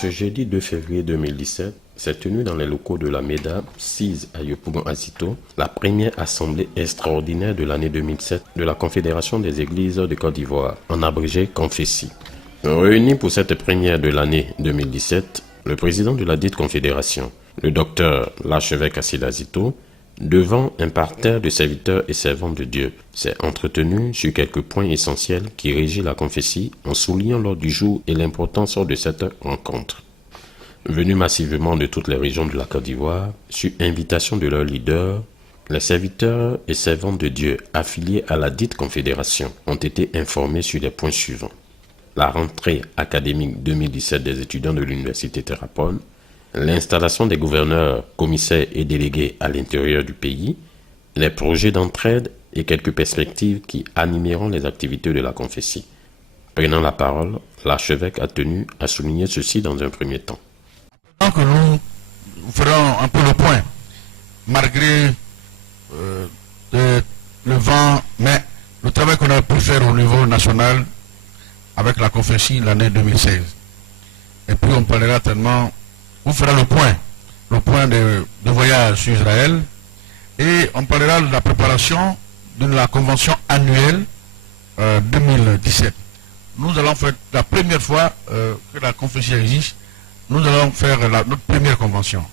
Ce jeudi 2 février 2017 s'est tenue dans les locaux de la MEDA 6 à Yopougon-Azito la première assemblée extraordinaire de l'année 2007 de la Confédération des Églises de Côte d'Ivoire, en abrégé Confessi. Réunis pour cette première de l'année 2017, le président de la dite confédération, le docteur l'archevêque Assil Azito, devant un parterre de serviteurs et servantes de Dieu, s'est entretenu sur quelques points essentiels qui régissent la confessie en soulignant l'ordre du jour et l'importance de cette rencontre. Venus massivement de toutes les régions de la Côte d'Ivoire, sur invitation de leurs leaders, les serviteurs et servantes de Dieu affiliés à la dite confédération ont été informés sur les points suivants. La rentrée académique 2017 des étudiants de l'Université Terrapone, l'installation des gouverneurs, commissaires et délégués à l'intérieur du pays, les projets d'entraide et quelques perspectives qui animeront les activités de la confessie. Prenant la parole, l'archevêque a tenu à souligner ceci dans un premier temps. Que nous ferons un peu le point, malgré le vent, mais le travail qu'on a pu faire au niveau national avec la confessie l'année 2016. Et puis on parlera tellement, on fera le point de voyage sur Israël, et on parlera de la préparation de la convention annuelle 2017. Nous allons faire la première fois que la confession existe, nous allons faire notre première convention.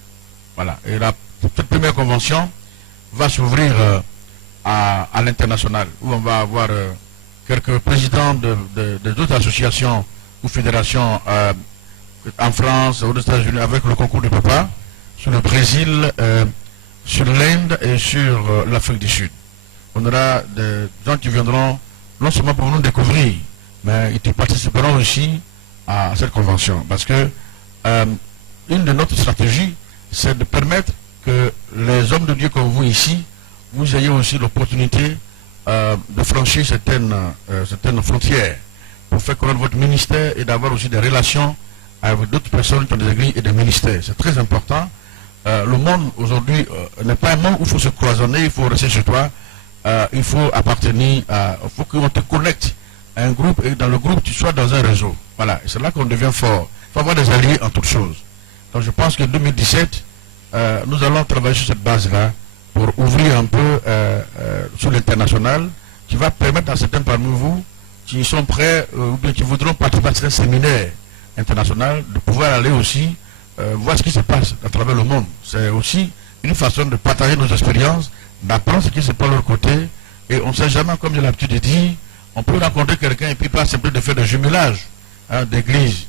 Voilà. Et cette première convention va s'ouvrir à l'international, où on va avoir quelques présidents d'autres associations ou fédérations en France, aux États-Unis, avec le concours de papa, sur le Brésil, sur l'Inde et sur l'Afrique du Sud. On aura des gens qui viendront non seulement pour nous découvrir, mais ils participeront aussi à cette convention. Parce que une de notre stratégies, c'est de permettre que les hommes de Dieu comme vous ici, vous ayez aussi l'opportunité de franchir certaines frontières pour faire connaître votre ministère et d'avoir aussi des relations avec d'autres personnes qui ont des églises et des ministères. C'est très important. Le monde aujourd'hui n'est pas un monde où il faut se cloisonner, il faut rester chez toi, il faut appartenir, il faut qu'on te connecte à un groupe et dans le groupe tu sois dans un réseau. Voilà, c'est là qu'on devient fort. Il faut avoir des alliés en toutes choses. Donc je pense que 2017, nous allons travailler sur cette base-là pour ouvrir un peu sur l'international, qui va permettre à certains parmi vous qui sont prêts ou bien qui voudront participer à ce séminaire international de pouvoir aller aussi voir ce qui se passe à travers le monde. C'est aussi une façon de partager nos expériences, d'apprendre ce qui se passe de leur côté, et on ne sait jamais, comme j'ai l'habitude de dire, on peut rencontrer quelqu'un et puis pas simplement de faire des jumelages d'église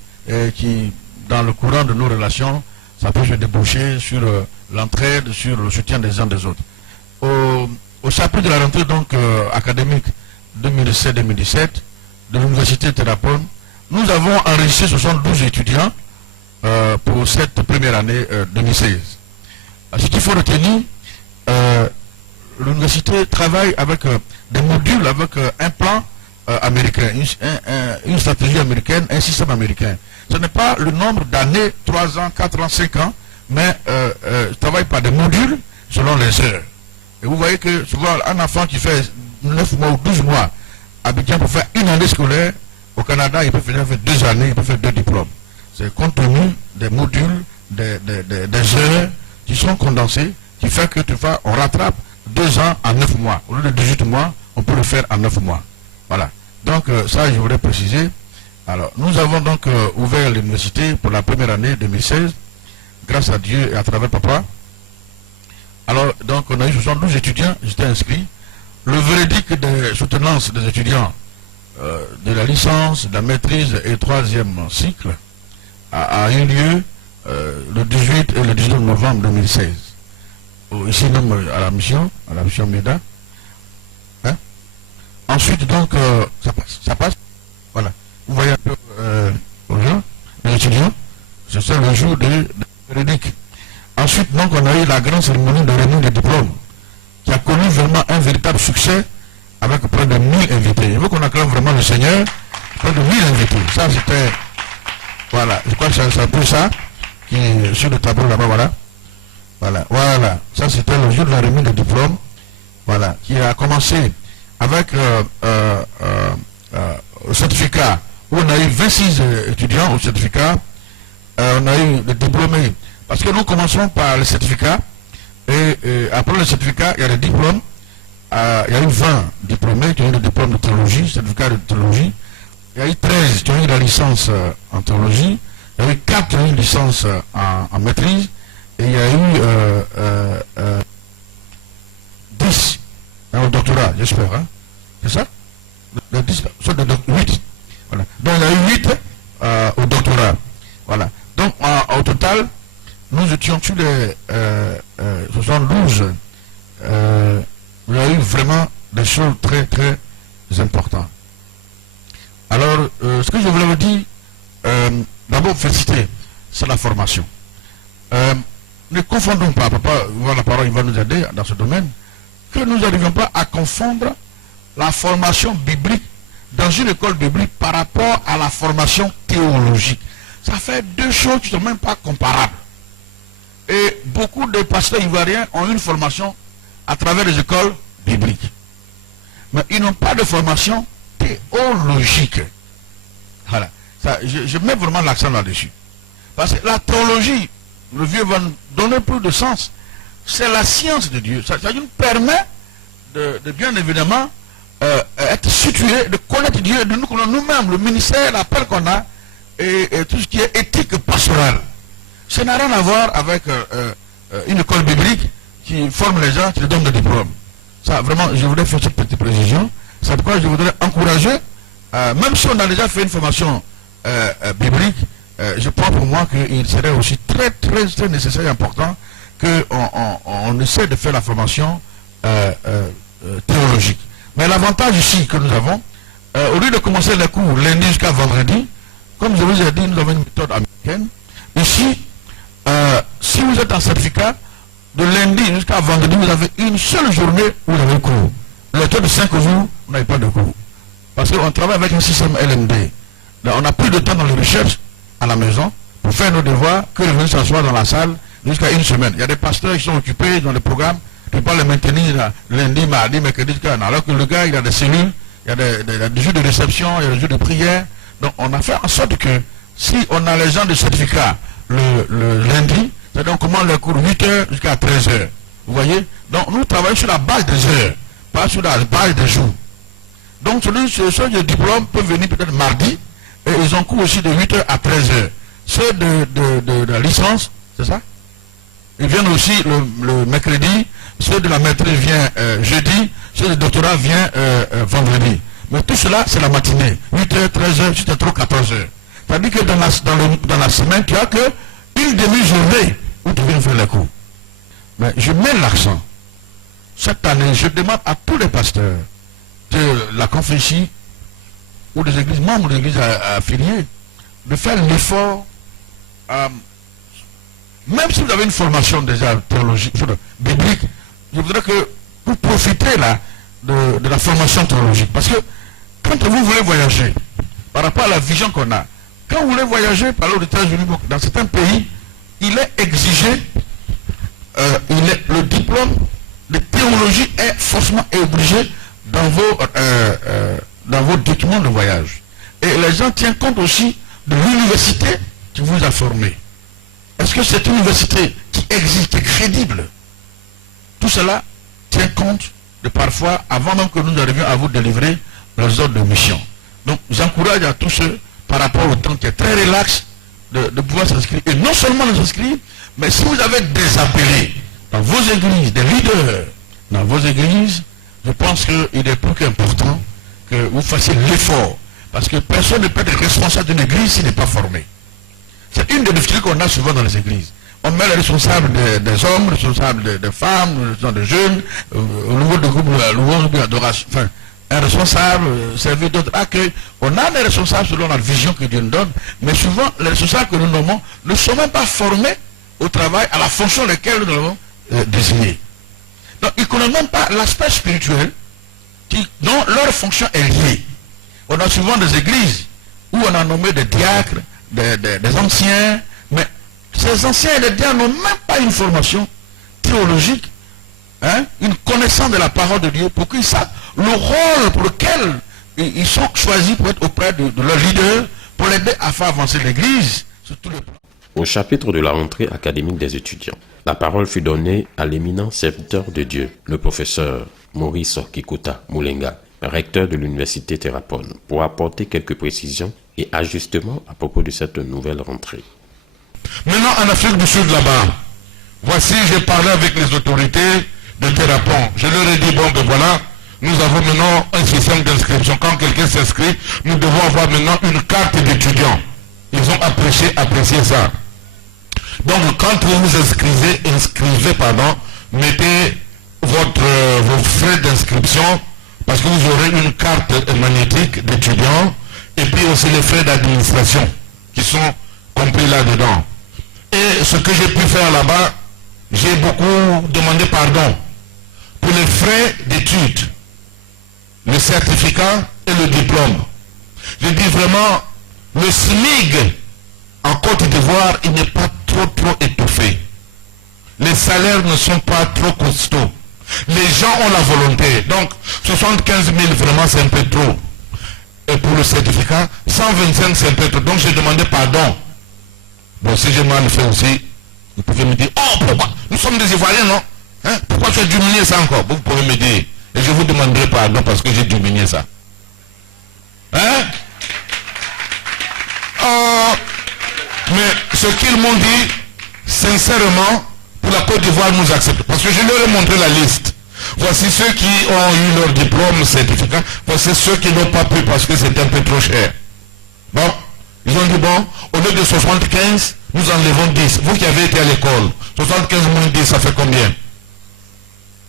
qui, dans le courant de nos relations, ça peut se déboucher sur l'entraide, sur le soutien des uns des autres. Au chapitre de la rentrée donc académique 2016-2017 de l'Université Terrapone, nous avons enregistré 72 étudiants pour cette première année 2016. Ce qu'il faut retenir, l'université travaille avec des modules, avec un plan américain, une stratégie américaine, un système américain. Ce n'est pas le nombre d'années, 3 ans, 4 ans, 5 ans, mais travaille par des modules selon les heures. Et vous voyez que souvent un enfant qui fait 9 mois ou 12 mois à Abidjan pour faire une année scolaire, au Canada il peut faire 2 années, il peut faire 2 diplômes. C'est compte tenu des modules, des heures qui sont condensées, qui fait que on rattrape 2 ans en 9 mois. Au lieu de 18 mois, on peut le faire en 9 mois. Voilà. Donc ça, je voudrais préciser. Alors, nous avons donc ouvert l'université pour la première année 2016, grâce à Dieu et à travers papa. Alors, donc, on a eu 72 étudiants, j'étais inscrit. Le véridique de soutenance des étudiants de la licence, de la maîtrise et 3e cycle a eu lieu le 18 et le 19 novembre 2016. Ici même à la mission MEDA. Hein? Ensuite, donc, ça passe. Voilà. Vous voyez un peu les étudiants, c'est ça le jour de véridique. Ensuite, donc, on a eu la grande cérémonie de remise des diplômes, qui a connu vraiment un véritable succès avec près de 1000 invités. Il faut qu'on acclame vraiment le Seigneur, près de 1000 invités. Ça, c'était Voilà, je crois que c'est un peu ça qui est sur le tableau là-bas, voilà. Voilà. Ça, c'était le jour de la remise de diplôme. Voilà, qui a commencé avec le certificat où on a eu 26 étudiants au certificat. On a eu le diplômé. Parce que nous commençons par le certificat. Et après le certificat, il y a le diplôme. Il y a eu 20 diplômés qui ont eu le diplôme de théologie, certificat de théologie. Il y a eu 13 qui ont eu la licence en théologie. Il y a eu 4 qui ont eu une licence en maîtrise. Et il y a eu 10 au doctorat, j'espère. Hein? C'est ça? 10, 8. Voilà. Donc il y a eu 8 au doctorat. Voilà. Donc au total, nous étions sur les 72. Il y a eu vraiment des choses très très importantes. Alors, ce que je voulais vous dire, d'abord féliciter, c'est la formation. Ne confondons pas, papa, voilà, la parole, il va nous aider dans ce domaine, que nous n'arrivions pas à confondre la formation biblique dans une école biblique par rapport à la formation théologique. Ça fait deux choses qui ne sont même pas comparables. Et beaucoup de pasteurs ivoiriens ont une formation à travers les écoles bibliques. Mais ils n'ont pas de formation théologique. Voilà. Ça, je mets vraiment l'accent là-dessus. Parce que la théologie, le vieux va nous donner plus de sens. C'est la science de Dieu. Ça nous permet de bien évidemment être situé, de connaître Dieu, de nous connaître nous-mêmes, le ministère, l'appel qu'on a, et tout ce qui est éthique pastorale. Ça n'a rien à voir avec une école biblique qui forme les gens, qui leur donne des diplômes. Ça, vraiment, je voudrais faire cette petite précision. C'est pourquoi je voudrais encourager, même si on a déjà fait une formation biblique, je pense pour moi qu'il serait aussi très nécessaire et important qu'on essaie de faire la formation théologique. Mais l'avantage ici que nous avons, au lieu de commencer les cours lundi jusqu'à vendredi, comme je vous ai dit, nous avons une méthode américaine. Ici, si vous êtes en certificat, de lundi jusqu'à vendredi, vous avez une seule journée où vous avez cours. Le temps de 5 jours, vous n'avez pas de cours. Parce qu'on travaille avec un système LMD. Là, on n'a plus de temps dans les recherches à la maison pour faire nos devoirs, que venir s'asseoir dans la salle jusqu'à une semaine. Il y a des pasteurs qui sont occupés dans le programme, qui ne peuvent pas les maintenir là, lundi, mardi, mercredi, alors que le gars, il a des cellules, il y a des jours de réception, il y a des jours de prière. Donc on a fait en sorte que si on a les gens de certificat le lundi, c'est-à-dire on commence le cours 8h jusqu'à 13h. Vous voyez? Donc nous travaillons sur la base des heures, pas sur la base des jours. Donc ceux de diplôme peuvent venir peut-être mardi, et ils ont cours aussi de 8h à 13h. Ceux de la licence, c'est ça? Ils viennent aussi le mercredi, ceux de la maîtrise viennent jeudi, ceux du doctorat viennent vendredi. Mais tout cela, c'est la matinée. 8h, 13h, jusqu'à 14h. C'est-à-dire que dans la semaine, tu n'as qu'une demi-journée où tu viens faire les cours. Mais je mets l'accent. Cette année, je demande à tous les pasteurs de la confession ou des églises, membres des églises affiliées, de faire l'effort, même si vous avez une formation déjà théologique, biblique, je voudrais que vous profitez là de la formation théologique. Parce que quand vous voulez voyager, par rapport à la vision qu'on a, quand vous voulez voyager par les États-Unis, dans certains pays, il est exigé, le diplôme de théologie est forcément obligé dans vos documents de voyage. Et les gens tiennent compte aussi de l'université qui vous a formé. Est-ce que cette université qui existe, qui est crédible? Tout cela tient compte de parfois, avant même que nous arrivions à vous délivrer les ordres de mission. Donc j'encourage à tous ceux, par rapport au temps qui est très relax, de pouvoir s'inscrire. Et non seulement de s'inscrire, mais si vous avez des appelés dans vos églises, des leaders dans vos églises, je pense qu'il est plus qu'important que vous fassiez l'effort. Parce que personne ne peut être responsable d'une église s'il n'est pas formé. C'est une des difficultés qu'on a souvent dans les églises. On met les responsables des hommes, les responsables des femmes, les responsables des jeunes, au niveau du groupe d'adoration, enfin, un responsable, servir d'autres accueils. On a des responsables selon la vision que Dieu nous donne, mais souvent, les responsables que nous nommons ne sont même pas formés au travail, à la fonction laquelle nous avons désigné. Donc, ils ne connaissent même pas l'aspect spirituel dont leur fonction est liée. On a souvent des églises où on a nommé des diacres, des anciens, mais ces anciens et les derniers n'ont même pas une formation théologique, hein, une connaissance de la parole de Dieu pour qu'ils sachent le rôle pour lequel ils sont choisis pour être auprès de leur leader, pour l'aider à faire avancer l'Église sur tous les plans. Au chapitre de la rentrée académique des étudiants, la parole fut donnée à l'éminent serviteur de Dieu, le professeur Maurice Kikuta Moulenga, recteur de l'université Terrapone, pour apporter quelques précisions et ajustements à propos de cette nouvelle rentrée. Maintenant, en Afrique du Sud, là-bas, voici, j'ai parlé avec les autorités de Terrapone. Je leur ai dit, bon, ben voilà, nous avons maintenant un système d'inscription. Quand quelqu'un s'inscrit, nous devons avoir maintenant une carte d'étudiant. Ils ont apprécié ça. Donc, quand vous vous inscrivez, mettez vos frais d'inscription, parce que vous aurez une carte magnétique d'étudiant, et puis aussi les frais d'administration, qui sont compris là-dedans. Et ce que j'ai pu faire là-bas, j'ai beaucoup demandé pardon pour les frais d'études, le certificat et le diplôme. Je dis vraiment, le SMIG en Côte d'Ivoire, il n'est pas trop étouffé. Les salaires ne sont pas trop costauds. Les gens ont la volonté. Donc, 75 000, vraiment, c'est un peu trop. Et pour le certificat, 125, c'est un peu trop. Donc, j'ai demandé pardon. Bon, si j'ai mal fait aussi, vous pouvez me dire, oh, pourquoi? Nous sommes des Ivoiriens, non? Hein? Pourquoi tu as diminué ça encore? Vous pouvez me dire. Et je vous demanderai pardon parce que j'ai diminué ça. Hein? Mais ce qu'ils m'ont dit, sincèrement, pour la Côte d'Ivoire, nous acceptons. Parce que je leur ai montré la liste. Voici ceux qui ont eu leur diplôme, certificat. Voici ceux qui n'ont pas pu parce que c'était un peu trop cher. Bon, ils ont dit, bon, au lieu de 75, nous enlevons 10. Vous qui avez été à l'école, 75 moins 10, ça fait combien?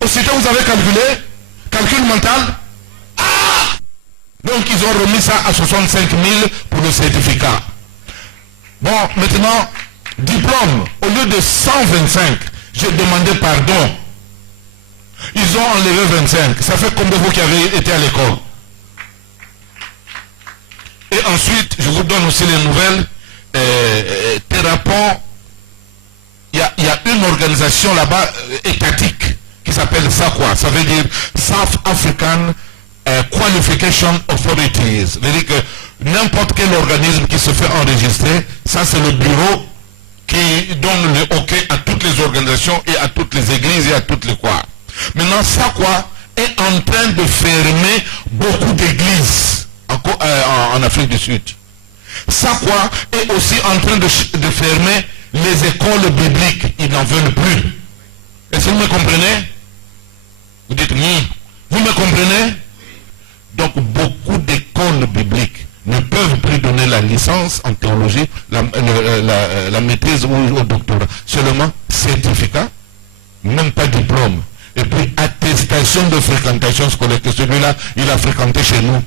Aussitôt, vous avez calculé? Calcul mental? Ah! Donc, ils ont remis ça à 65 000 pour le certificat. Bon, maintenant, diplôme, au lieu de 125, j'ai demandé pardon. Ils ont enlevé 25. Ça fait combien vous qui avez été à l'école? Et ensuite, je vous donne aussi les nouvelles. Terrapone, il y a une organisation là-bas étatique qui s'appelle SAQA. Ça veut dire South African Qualification Authorities. C'est-à-dire que n'importe quel organisme qui se fait enregistrer, ça c'est le bureau qui donne le OK à toutes les organisations et à toutes les églises et à toutes les quoi. Maintenant, SAQA est en train de fermer beaucoup d'églises en Afrique du Sud. SAQA est aussi en train de fermer les écoles bibliques. Ils n'en veulent plus. Est-ce que vous me comprenez? Vous dites, vous me comprenez? Donc, beaucoup d'écoles bibliques ne peuvent plus donner la licence en théologie, la maîtrise ou au doctorat. Seulement certificat, même pas diplôme. Et puis attestation de fréquentation scolaire, que celui-là, il a fréquenté chez nous.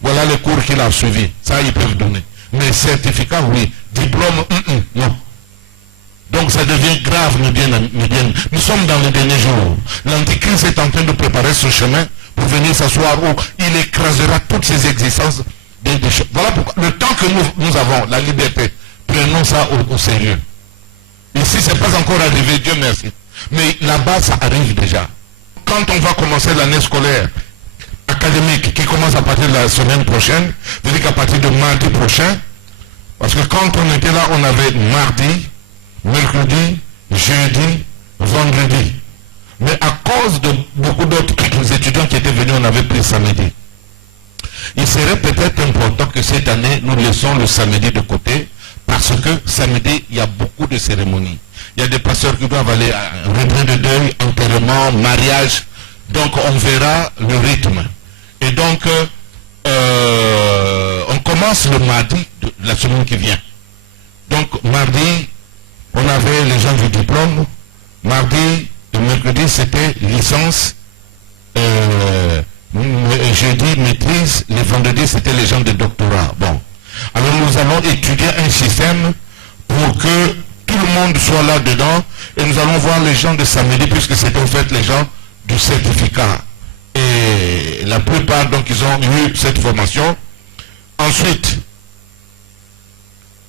Voilà les cours qu'il a suivis. Ça, ils peuvent donner. Mais certificat, oui. Diplôme, non. Donc ça devient grave, nous sommes dans les derniers jours. L'Antichrist est en train de préparer ce chemin pour venir s'asseoir où il écrasera toutes ces existences. Voilà pourquoi, le temps que nous avons, la liberté, prenons ça au sérieux. Ici, ce n'est pas encore arrivé, Dieu merci. Mais là-bas, ça arrive déjà. Quand on va commencer l'année scolaire académique, qui commence à partir de la semaine prochaine, c'est-à-dire qu'à partir de mardi prochain, parce que quand on était là, on avait mardi, mercredi, jeudi, vendredi. Mais à cause de beaucoup d'autres étudiants qui étaient venus, on avait pris samedi. Il serait peut-être important que cette année, nous laissons le samedi de côté, parce que samedi, il y a beaucoup de cérémonies. Il y a des pasteurs qui doivent aller à un repas de deuil, enterrement, mariage. Donc on verra le rythme. Et donc, on commence le mardi de la semaine qui vient. Donc mardi, on avait les gens du diplôme. Mardi et mercredi, c'était licence. Jeudi, maîtrise. Les vendredis, c'était les gens de doctorat. Bon. Alors nous allons étudier un système pour que tout le monde soit là-dedans. Et nous allons voir les gens de samedi, puisque c'est en fait les gens du certificat. Et la plupart, donc, ils ont eu cette formation. Ensuite,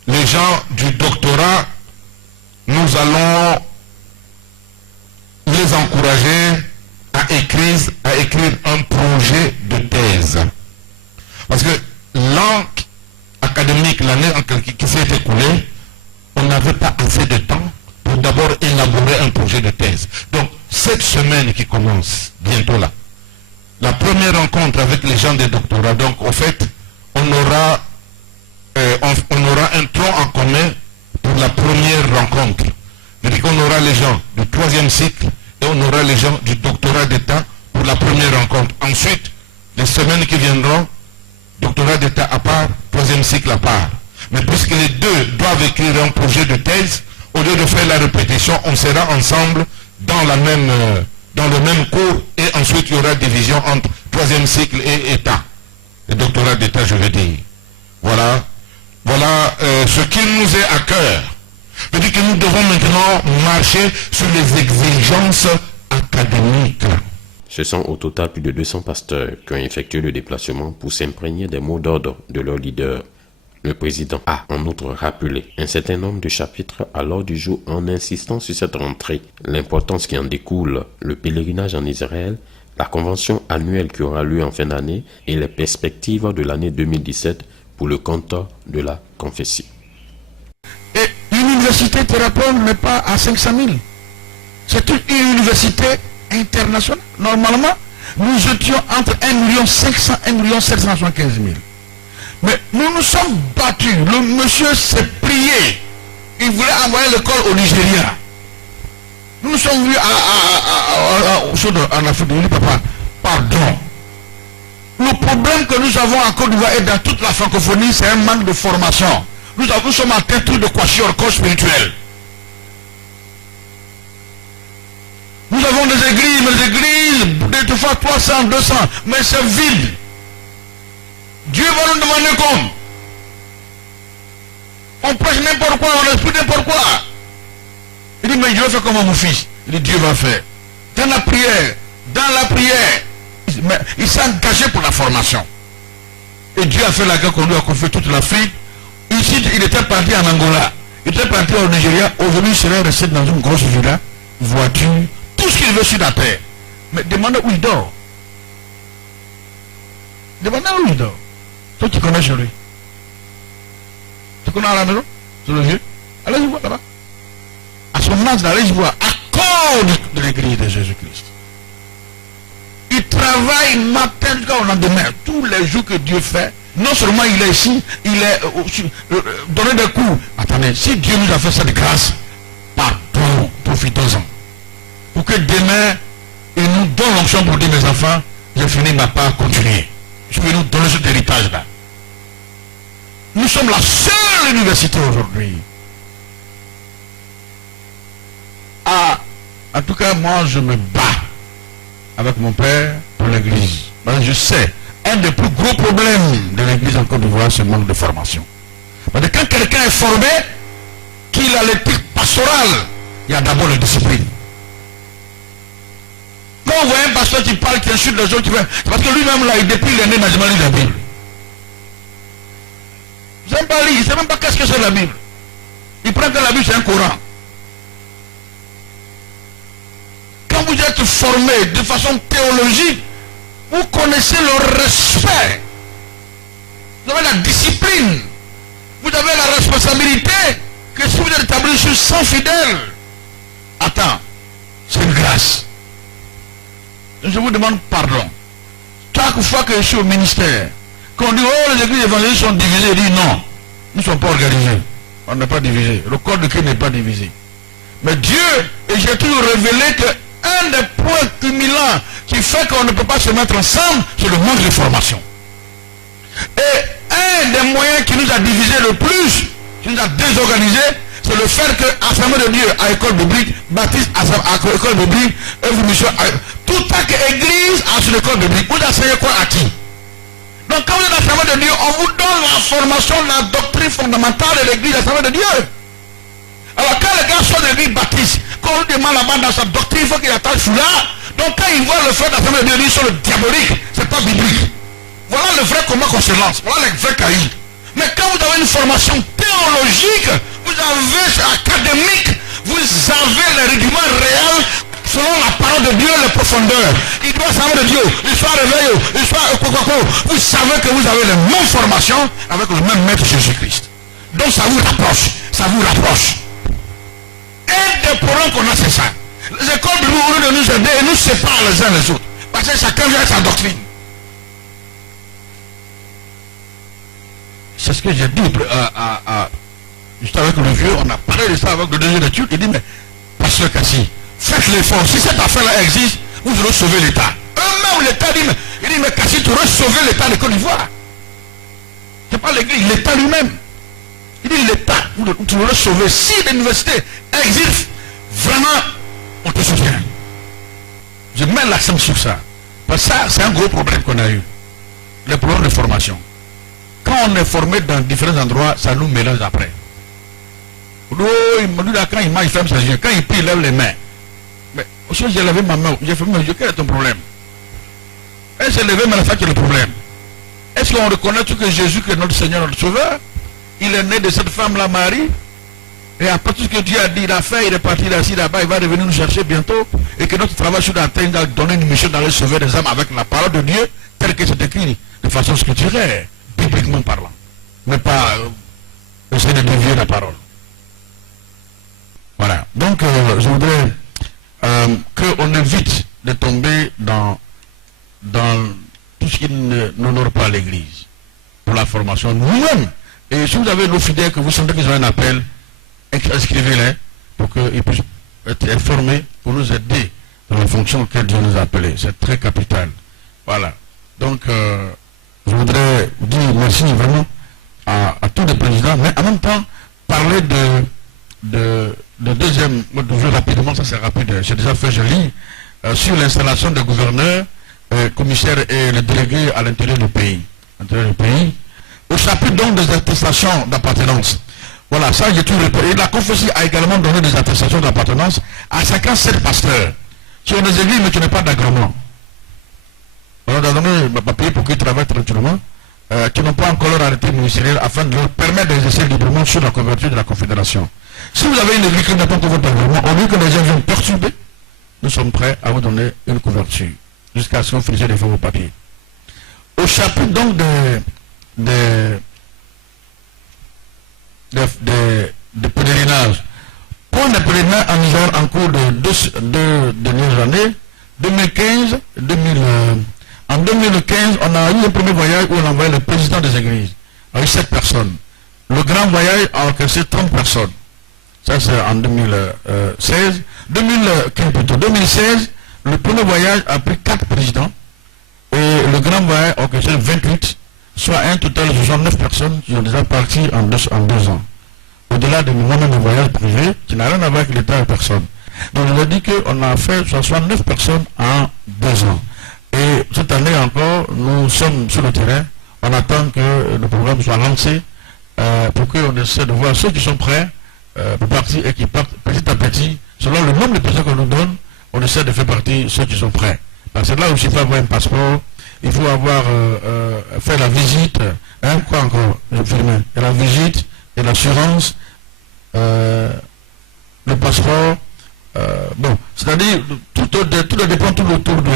les gens du doctorat, nous allons les encourager à écrire un projet de thèse. Parce que l'an académique, l'année qui s'est écoulée, on n'avait pas assez de temps pour d'abord élaborer un projet de thèse. Donc, cette semaine qui commence, bientôt là, la première rencontre avec les gens des doctorats, donc au fait, on aura un tronc en commun pour la première rencontre. C'est-à-dire qu'on aura les gens du 3e cycle et on aura les gens du doctorat d'État pour la première rencontre. Ensuite, les semaines qui viendront, doctorat d'État à part, 3e cycle à part. Mais puisque les deux doivent écrire un projet de thèse, au lieu de faire la répétition, on sera ensemble dans le même cours et ensuite il y aura division entre 3e cycle et État. Le doctorat d'État, je veux dire. Voilà ce qui nous est à cœur. C'est-à-dire que nous devons maintenant marcher sur les exigences académiques. Ce sont au total plus de 200 pasteurs qui ont effectué le déplacement pour s'imprégner des mots d'ordre de leur leader. Le président a en outre rappelé un certain nombre de chapitres à l'ordre du jour en insistant sur cette rentrée, l'importance qui en découle, le pèlerinage en Israël, la convention annuelle qui aura lieu en fin d'année et les perspectives de l'année 2017 pour le compte de la confession. Et l'université Thérapon n'est pas à 500 000. C'est une université internationale. Normalement, nous étions entre 1 500 000 et 1 775 000. Mais nous nous sommes battus. Le monsieur s'est prié. Il voulait envoyer l'école au Nigeria. Nous nous sommes vus en Afrique du Nord, papa. Pardon. Le problème que nous avons en Côte d'Ivoire et dans toute la francophonie, c'est un manque de formation. Nous sommes en tête de corps spirituel. Nous avons des églises, des fois 300, 200, mais c'est vide. Dieu va nous demander comme. On prêche n'importe quoi, on explique n'importe quoi. Il dit, mais Dieu fait comme mon fils. Il dit, Dieu va faire. Dans la prière, mais il s'est engagé pour la formation. Et Dieu a fait la guerre qu'on lui a confié toute l'Afrique. Ici, il était parti en Angola. Il était parti au Nigeria. Aujourd'hui, il serait resté dans une grosse villa, voiture, tout ce qu'il veut sur la terre. Mais demandez où il dort. Demandez où il dort. Toi, tu connais chez lui. Tu connais à la maison? Sur le vieux? Allez-y voir là-bas. À son âge, allez-y voir. À cause de l'église de Jésus-Christ. Il travaille matin jusqu'au lendemain. Tous les jours que Dieu fait, non seulement il est ici, il est donné des cours. Attendez, si Dieu nous a fait cette grâce, pardon, profitons-en. Pour que demain, il nous donne l'onction pour dire, mes enfants, j'ai fini ma part, continuez. Je vais nous donner cet héritage-là. Nous sommes la seule université aujourd'hui. En tout cas, moi, je me bats avec mon père pour l'église. Je sais, un des plus gros problèmes de l'église en Côte d'Ivoire, c'est le manque de formation. Parce que quand quelqu'un est formé, qu'il a l'éthique pastorale, il y a d'abord la discipline. Quand on voit un pasteur qui parle, qui insulte les autres, c'est parce que lui-même, là, depuis il est né, il n'a jamais lu la Bible. Il ne sait pas lire, il ne sait même pas qu'est-ce que c'est la Bible. Il prend que la Bible, c'est un Coran. Quand vous êtes formé de façon théologique, vous connaissez le respect. Vous avez la discipline. Vous avez la responsabilité que si vous êtes établi sur 100 fidèles, attends, c'est une grâce. Je vous demande pardon. Chaque fois que je suis au ministère, quand on dit, oh, les églises évangéliques sont divisées, je dis non, nous ne sommes pas organisés. On n'est pas divisé. Le corps de Christ n'est pas divisé. Mais Dieu, et j'ai toujours révélé que un des points culminants qui fait qu'on ne peut pas se mettre ensemble, c'est le manque de formation. Et un des moyens qui nous a divisés le plus, qui nous a désorganisés, c'est le fait que Assemblée de Dieu à école biblique, Baptiste à école biblique, tout tant qu'église à sur l'école biblique, vous enseignez quoi à qui? Donc quand vous êtes à l'Assemblée de Dieu, on vous donne la formation, la doctrine fondamentale de l'église à l'Assemblée de Dieu. Alors quand les gars sont de l'église baptiste, quand on lui demande là-bas dans sa doctrine, il faut qu'il attache foulard. Donc quand ils voient le frère d'Assemblée de Dieu, ils sont le diabolique, c'est pas biblique. Voilà le vrai comment qu'on se lance, voilà les vrais cailloux. Mais quand vous avez une formation théologique, théologique, vous avez académique, vous avez les rudiments réels selon la parole de Dieu, les profondeurs. Il doit savoir de Dieu, il soit réveillé, il soit coco. Vous savez que vous avez les mêmes formations avec le même maître Jésus-Christ. Donc ça vous rapproche, ça vous rapproche. Un des problèmes qu'on a, c'est ça. Les écoles de nous aider et nous séparent les uns les autres. Parce que chacun vient avec sa doctrine. C'est ce que j'ai dit juste avec le vieux, on a parlé de ça avec le deuxième étude. Il dit, mais Pasteur Kassi, faites l'effort. Si cette affaire-là existe, vous allez sauver l'État. Eux-mêmes, l'État dit, mais Kassi, tu aurais sauvé l'État de Côte d'Ivoire. Ce n'est pas l'Église, l'État lui-même. Il dit, l'État, tu aurais sauvé. Si l'université existe, vraiment, on te soutient. Je mets l'accent sur ça. Parce que ça, c'est un gros problème qu'on a eu. Le problème de formation. Quand on est formé dans différents endroits, ça nous mélange après. Oh, il me dit là, quand il mange, il ferme ses yeux. Quand il prie, il lève les mains. Mais aussi, j'ai levé ma main, j'ai fermé mes yeux. Quel est ton problème? Elle s'est levée, mais ça qui est le problème. Est-ce qu'on reconnaît que Jésus, que notre Seigneur, notre Sauveur, il est né de cette femme-là, Marie? Et après tout ce que Dieu a dit, il a fait, il est parti assis là-bas, il va revenir nous chercher bientôt. Et que notre travail sur la terre, il va donner une mission d'aller sauver des âmes avec la parole de Dieu, telle que c'est écrit, de façon scripturaire, bibliquement parlant. Mais pas essayer de dévier la parole. Voilà. Donc, je voudrais qu'on évite de tomber dans tout ce qui n'honore pas l'Église. Pour la formation, nous-mêmes. Et si vous avez nos fidèles que vous sentez qu'ils ont un appel, inscrivez-les pour qu'ils puissent être formés pour nous aider dans la fonction auquel Dieu nous a appelés. C'est très capital. Voilà. Donc, je voudrais dire merci vraiment à tous les présidents, mais en même temps, parler de deuxième mode de jeu rapidement, ça c'est rapide, j'ai déjà fait, je lis, sur l'installation des gouverneurs, commissaires et les délégués à l'intérieur du pays. Au chapitre donc des attestations d'appartenance. Voilà, ça j'ai tout répondu. Et la confession a également donné des attestations d'appartenance à 57 pasteurs. Sur des églises, mais tu n'as pas d'agrément. On a donné un papier pour qu'ils travaillent tranquillement, qui n'ont pas encore leur arrêté ministériel afin de leur permettre d'exercer librement sur la couverture de la Confédération. Si vous avez une église qui n'a pas encore votre agrément, au lieu que les gens viennent perturber, nous sommes prêts à vous donner une couverture, jusqu'à ce que vous finissez de faire vos papiers. Au chapitre donc des pèlerinages. Pour les pèlerinages en Niger en cours de deux dernières années, 2015, en 2015, on a eu un premier voyage où on a envoyé le président des églises, avec 7 personnes. Le grand voyage a encaissé 30 personnes. Ça c'est en 2016. 2016, le premier voyage a pris 4 présidents. Et le grand voyage a encaissé 28, soit un total de 69 personnes qui ont déjà parti en 2 ans. Au-delà de moi-même un voyage privé qui n'a rien à voir avec l'État et personne. Donc je vous dis qu'on a fait 69 personnes en 2 ans. Et cette année encore, nous sommes sur le terrain. On attend que le programme soit lancé pour qu'on essaie de voir ceux qui sont prêts pour partir et qui partent petit à petit. Selon le nombre de personnes qu'on nous donne, on essaie de faire partie ceux qui sont prêts. Parce que là aussi, il faut avoir un passeport, il faut avoir fait la visite, quoi encore, et la visite, et l'assurance, le passeport, bon, c'est-à-dire, tout dépend tout autour de...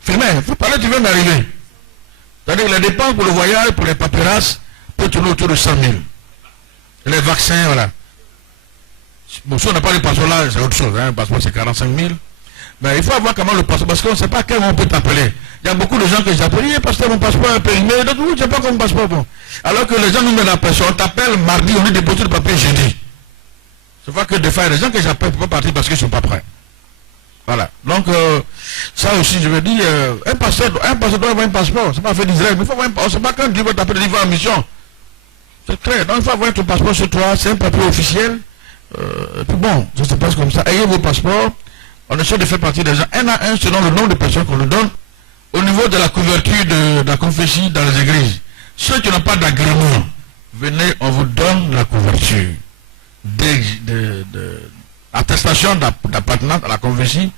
Firmin, il faut parler, tu viens d'arriver. C'est-à-dire, les dépenses pour le voyage, pour les paperasses, peut tourner autour de 100 000. Les vaccins, voilà. Bon, si on n'a pas le passeport là, c'est autre chose, le passeport c'est 45 000. Mais il faut avoir comment le passeport, parce qu'on ne sait pas quel on peut t'appeler. Il y a beaucoup de gens qui s'appellent, parce que mon passeport est périmé, d'autres, je ne sais pas comment passeport, bon. Alors que les gens nous mettent la pression, on t'appelle mardi, on lui dépose le papier jeudi. C'est pas que des fois, il y a des gens que j'appelle pour pas partir parce qu'ils ne sont pas prêts. Voilà. Donc, ça aussi, je veux dire, un pasteur doit avoir un passeport, c'est pas fait d'Israël, mais il faut avoir un passeport, c'est pas quand Dieu va t'appeler, il va en mission. C'est clair, donc il faut avoir ton passeport sur toi, c'est un papier officiel. Et puis bon, ça se passe comme ça. Ayez vos passeports, on essaie de faire partie des gens, un à un, selon le nombre de personnes qu'on nous donne, au niveau de la couverture de la confession dans les églises. Ceux qui n'ont pas d'agrément, venez, on vous donne la couverture. Attestation d'appartenance à la confession,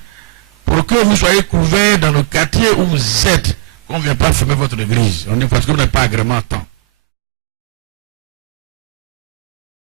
pour que vous soyez couverts dans le quartier où vous êtes, qu'on ne vient pas fermer votre église. On dit parce que vous n'avez pas agrément à temps.